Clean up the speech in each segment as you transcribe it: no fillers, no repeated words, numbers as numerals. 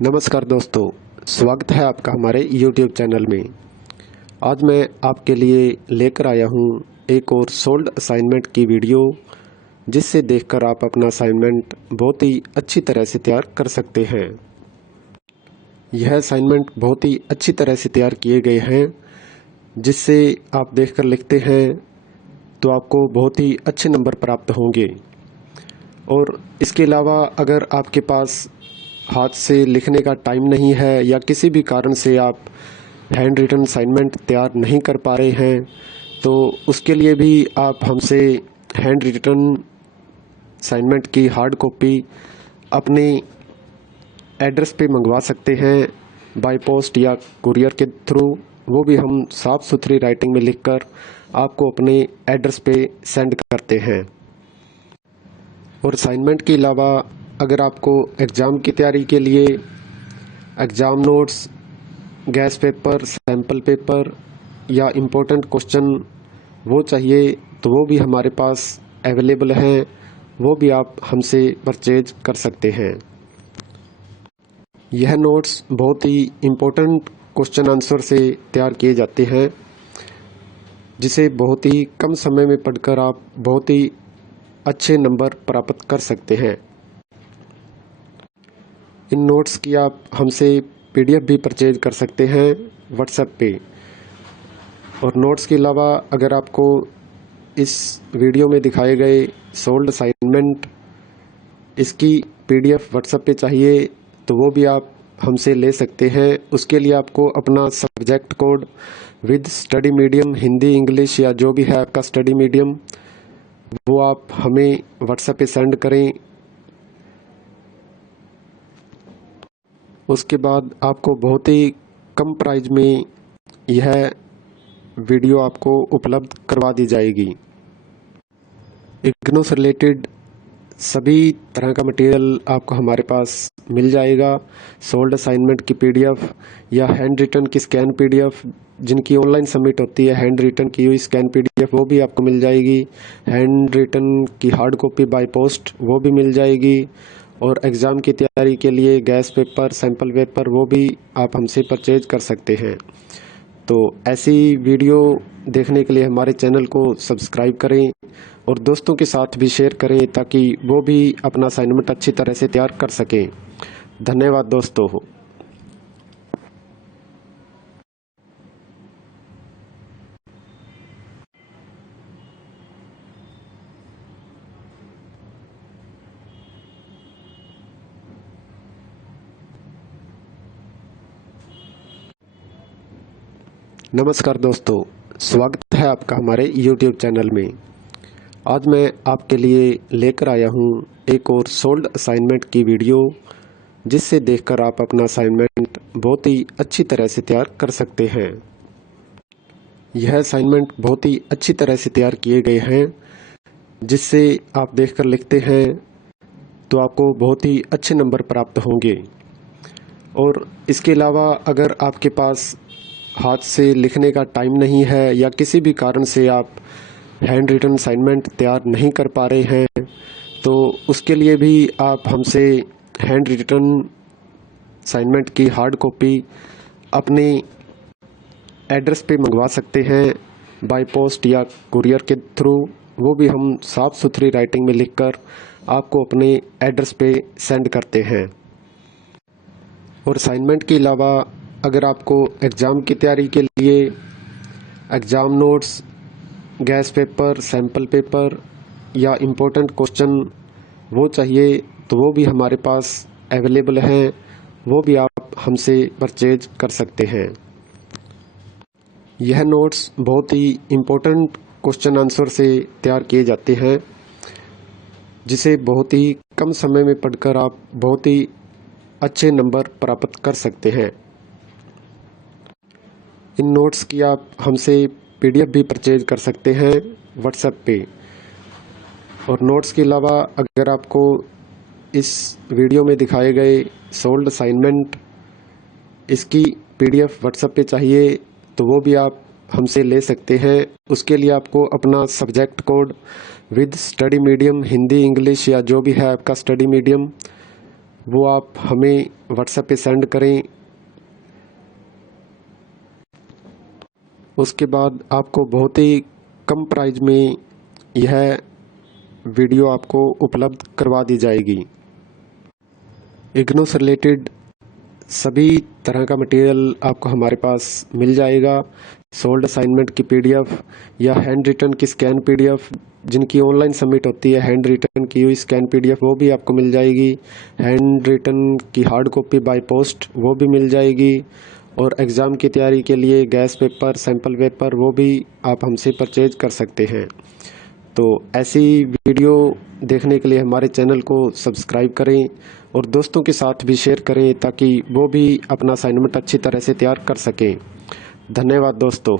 नमस्कार दोस्तों, स्वागत है आपका हमारे YouTube चैनल में। आज मैं आपके लिए लेकर आया हूँ एक और सोल्ड असाइनमेंट की वीडियो, जिससे देखकर आप अपना असाइनमेंट बहुत ही अच्छी तरह से तैयार कर सकते हैं। यह असाइनमेंट बहुत ही अच्छी तरह से तैयार किए गए हैं, जिससे आप देखकर लिखते हैं तो आपको बहुत ही अच्छे नंबर प्राप्त होंगे। और इसके अलावा अगर आपके पास हाथ से लिखने का टाइम नहीं है या किसी भी कारण से आप हैंड रिटन असाइनमेंट तैयार नहीं कर पा रहे हैं, तो उसके लिए भी आप हमसे हैंड रिटन असाइनमेंट की हार्ड कॉपी अपने एड्रेस पे मंगवा सकते हैं, बाय पोस्ट या कुरियर के थ्रू। वो भी हम साफ़ सुथरी राइटिंग में लिखकर आपको अपने एड्रेस पे सेंड करते हैं। और असाइनमेंट के अलावा अगर आपको एग्ज़ाम की तैयारी के लिए exam notes, gas paper, sample paper या इम्पोर्टेंट क्वेश्चन वो चाहिए, तो वो भी हमारे पास अवेलेबल हैं। वो भी आप हमसे परचेज कर सकते हैं। यह नोट्स बहुत ही इम्पोर्टेंट क्वेश्चन आंसर से तैयार किए जाते हैं, जिसे बहुत ही कम समय में पढ़कर आप बहुत ही अच्छे नंबर प्राप्त कर सकते हैं। इन नोट्स की आप हमसे PDF भी परचेज कर सकते हैं व्हाट्सएप पे। और नोट्स के अलावा अगर आपको इस वीडियो में दिखाए गए सोल्ड असाइनमेंट इसकी PDF व्हाट्सएप पे चाहिए, तो वो भी आप हमसे ले सकते हैं। उसके लिए आपको अपना subject code with study medium, Hindi, English या जो भी है आपका स्टडी मीडियम, वो आप हमें व्हाट्सएप पे सेंड करें। उसके बाद आपको बहुत ही कम प्राइस में यह वीडियो आपको उपलब्ध करवा दी जाएगी। इग्नू से रिलेटेड सभी तरह का मटेरियल आपको हमारे पास मिल जाएगा। सोल्ड असाइनमेंट की PDF या हैंड रिटन की स्कैन PDF, जिनकी ऑनलाइन सबमिट होती है, हैंड रिटन की हुई स्कैन PDF वो भी आपको मिल जाएगी। हैंड रिटन की हार्ड कॉपी बाय पोस्ट वो भी मिल जाएगी। और एग्ज़ाम की तैयारी के लिए गैस पेपर, सैम्पल पेपर वो भी आप हमसे परचेज कर सकते हैं। तो ऐसी वीडियो देखने के लिए हमारे चैनल को सब्सक्राइब करें और दोस्तों के साथ भी शेयर करें, ताकि वो भी अपना असाइनमेंट अच्छी तरह से तैयार कर सकें। धन्यवाद दोस्तों। नमस्कार दोस्तों, स्वागत है आपका हमारे YouTube चैनल में। आज मैं आपके लिए लेकर आया हूँ एक और सोल्ड असाइनमेंट की वीडियो, जिससे देखकर आप अपना असाइनमेंट बहुत ही अच्छी तरह से तैयार कर सकते हैं। यह असाइनमेंट बहुत ही अच्छी तरह से तैयार किए गए हैं, जिससे आप देखकर लिखते हैं तो आपको बहुत ही अच्छे नंबर प्राप्त होंगे। और इसके अलावा अगर आपके पास हाथ से लिखने का टाइम नहीं है या किसी भी कारण से आप हैंड रिटन असाइनमेंट तैयार नहीं कर पा रहे हैं, तो उसके लिए भी आप हमसे हैंड रिटन असाइनमेंट की हार्ड कॉपी अपने एड्रेस पे मंगवा सकते हैं, बाय पोस्ट या कुरियर के थ्रू। वो भी हम साफ़ सुथरी राइटिंग में लिखकर आपको अपने एड्रेस पे सेंड करते हैं। और असाइनमेंट के अलावा अगर आपको एग्ज़ाम की तैयारी के लिए exam notes, gas paper, sample paper या इम्पोर्टेंट क्वेश्चन वो चाहिए, तो वो भी हमारे पास अवेलेबल हैं। वो भी आप हमसे परचेज कर सकते हैं। यह नोट्स बहुत ही इम्पोर्टेंट क्वेश्चन आंसर से तैयार किए जाते हैं, जिसे बहुत ही कम समय में पढ़कर आप बहुत ही अच्छे नंबर प्राप्त कर सकते हैं। इन नोट्स की आप हमसे PDF भी परचेज कर सकते हैं व्हाट्सएप पे। और नोट्स के अलावा अगर आपको इस वीडियो में दिखाए गए सोल्ड असाइनमेंट इसकी PDF व्हाट्सएप पे चाहिए, तो वो भी आप हमसे ले सकते हैं। उसके लिए आपको अपना subject code with study medium, Hindi, English या जो भी है आपका स्टडी मीडियम, वो आप हमें व्हाट्सएप पे सेंड करें। उसके बाद आपको बहुत ही कम प्राइस में यह वीडियो आपको उपलब्ध करवा दी जाएगी। इग्नू से रिलेटेड सभी तरह का मटेरियल आपको हमारे पास मिल जाएगा। सोल्ड असाइनमेंट की पीडीएफ या हैंड रिटन की स्कैन पीडीएफ, जिनकी ऑनलाइन सबमिट होती है, हैंड रिटन की हुई स्कैन पीडीएफ वो भी आपको मिल जाएगी। हैंड रिटन की हार्ड कॉपी बाय पोस्ट वो भी मिल जाएगी। और एग्ज़ाम की तैयारी के लिए गैस पेपर, सैम्पल पेपर वो भी आप हमसे परचेज कर सकते हैं। तो ऐसी वीडियो देखने के लिए हमारे चैनल को सब्सक्राइब करें और दोस्तों के साथ भी शेयर करें ताकि वो भी अपना असाइनमेंट अच्छी तरह से तैयार कर सकें। धन्यवाद दोस्तों।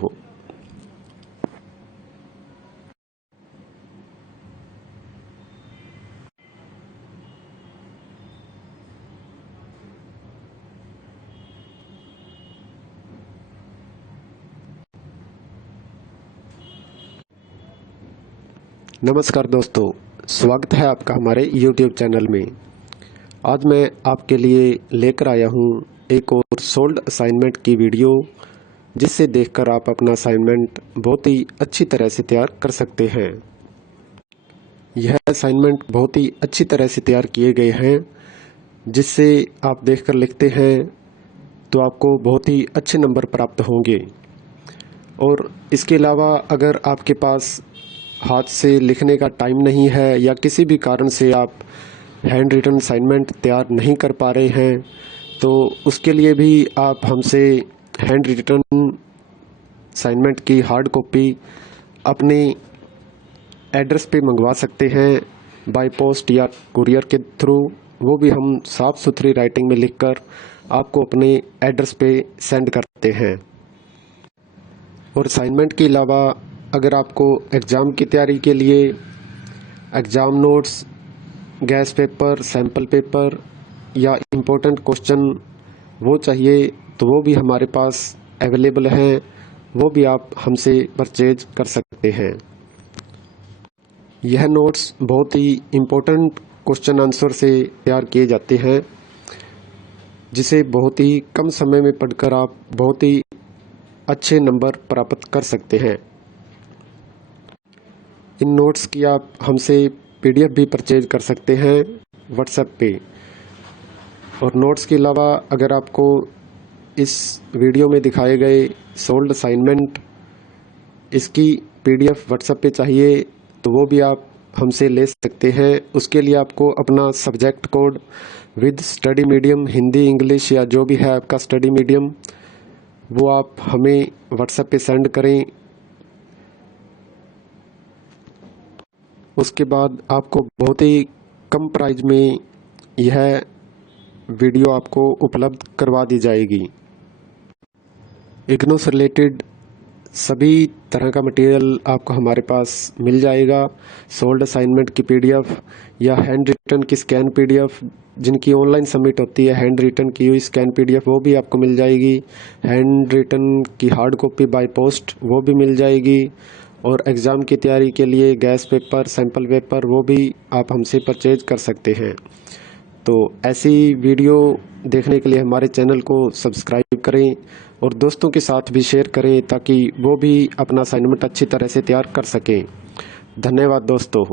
नमस्कार दोस्तों, स्वागत है आपका हमारे YouTube चैनल में। आज मैं आपके लिए लेकर आया हूँ एक और सोल्ड असाइनमेंट की वीडियो, जिससे देखकर आप अपना असाइनमेंट बहुत ही अच्छी तरह से तैयार कर सकते हैं। यह असाइनमेंट बहुत ही अच्छी तरह से तैयार किए गए हैं, जिससे आप देखकर लिखते हैं तो आपको बहुत ही अच्छे नंबर प्राप्त होंगे। और इसके अलावा अगर आपके पास हाथ से लिखने का टाइम नहीं है या किसी भी कारण से आप हैंड रिटन असाइनमेंट तैयार नहीं कर पा रहे हैं, तो उसके लिए भी आप हमसे हैंड रिटन असाइनमेंट की हार्ड कॉपी अपने एड्रेस पे मंगवा सकते हैं, बाय पोस्ट या कुरियर के थ्रू। वो भी हम साफ़ सुथरी राइटिंग में लिखकर आपको अपने एड्रेस पे सेंड करते हैं। और असाइनमेंट के अलावा अगर आपको एग्ज़ाम की तैयारी के लिए exam notes, gas paper, sample paper या इम्पोर्टेंट क्वेश्चन वो चाहिए, तो वो भी हमारे पास अवेलेबल हैं। वो भी आप हमसे परचेज कर सकते हैं। यह नोट्स बहुत ही इम्पोर्टेंट क्वेश्चन आंसर से तैयार किए जाते हैं, जिसे बहुत ही कम समय में पढ़कर आप बहुत ही अच्छे नंबर प्राप्त कर सकते हैं। इन नोट्स की आप हमसे पीडीएफ भी परचेज कर सकते हैं व्हाट्सएप पे। और नोट्स के अलावा अगर आपको इस वीडियो में दिखाए गए सोल्ड असाइनमेंट इसकी पीडीएफ व्हाट्सएप पे चाहिए, तो वो भी आप हमसे ले सकते हैं। उसके लिए आपको अपना subject code with study medium, Hindi, English या जो भी है आपका स्टडी मीडियम, वो आप हमें व्हाट्सएप पे सेंड करें। उसके बाद आपको बहुत ही कम प्राइस में यह वीडियो आपको उपलब्ध करवा दी जाएगी। इग्नू से रिलेटेड सभी तरह का मटेरियल आपको हमारे पास मिल जाएगा। सोल्ड असाइनमेंट की पीडीएफ या हैंड रिटन की स्कैन पीडीएफ, जिनकी ऑनलाइन सबमिट होती है, हैंड रिटन की हुई स्कैन पीडीएफ वो भी आपको मिल जाएगी। हैंड रिटन की हार्ड कॉपी बाय पोस्ट वो भी मिल जाएगी। और एग्ज़ाम की तैयारी के लिए गैस पेपर, सैम्पल पेपर वो भी आप हमसे परचेज कर सकते हैं। तो ऐसी वीडियो देखने के लिए हमारे चैनल को सब्सक्राइब करें और दोस्तों के साथ भी शेयर करें ताकि वो भी अपना असाइनमेंट अच्छी तरह से तैयार कर सकें। धन्यवाद दोस्तों।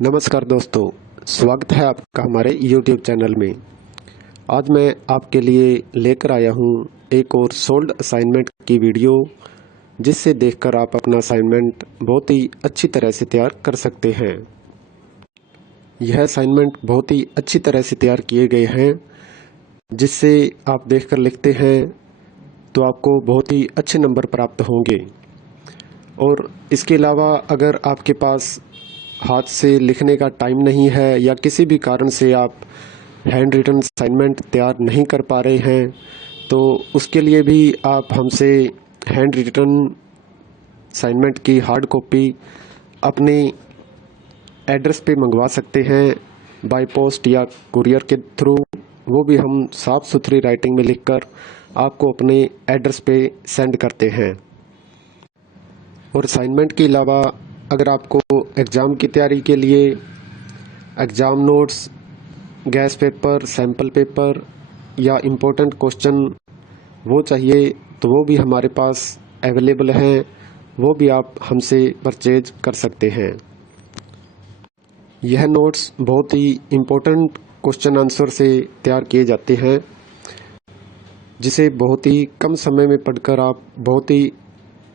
नमस्कार दोस्तों, स्वागत है आपका हमारे YouTube चैनल में। आज मैं आपके लिए लेकर आया हूँ एक और सोल्ड असाइनमेंट की वीडियो, जिससे देखकर आप अपना असाइनमेंट बहुत ही अच्छी तरह से तैयार कर सकते हैं। यह असाइनमेंट बहुत ही अच्छी तरह से तैयार किए गए हैं, जिससे आप देखकर लिखते हैं तो आपको बहुत ही अच्छे नंबर प्राप्त होंगे। और इसके अलावा अगर आपके पास हाथ से लिखने का टाइम नहीं है या किसी भी कारण से आप हैंड रिटन असाइनमेंट तैयार नहीं कर पा रहे हैं, तो उसके लिए भी आप हमसे हैंड रिटन असाइनमेंट की हार्ड कॉपी अपने एड्रेस पे मंगवा सकते हैं बाय पोस्ट या कुरियर के थ्रू। वो भी हम साफ़ सुथरी राइटिंग में लिखकर आपको अपने एड्रेस पे सेंड करते हैं। और असाइनमेंट के अलावा अगर आपको एग्ज़ाम की तैयारी के लिए exam notes, gas paper, sample paper या इम्पोर्टेंट क्वेश्चन वो चाहिए तो वो भी हमारे पास अवेलेबल हैं, वो भी आप हमसे परचेज कर सकते हैं। यह नोट्स बहुत ही इम्पोर्टेंट क्वेश्चन आंसर से तैयार किए जाते हैं, जिसे बहुत ही कम समय में पढ़कर आप बहुत ही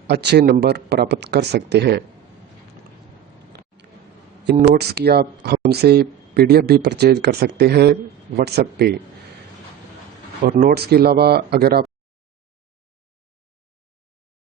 अच्छे नंबर प्राप्त कर सकते हैं। इन नोट्स की आप हमसे PDF भी परचेज कर सकते हैं व्हाट्सएप पे। और नोट्स के अलावा अगर आप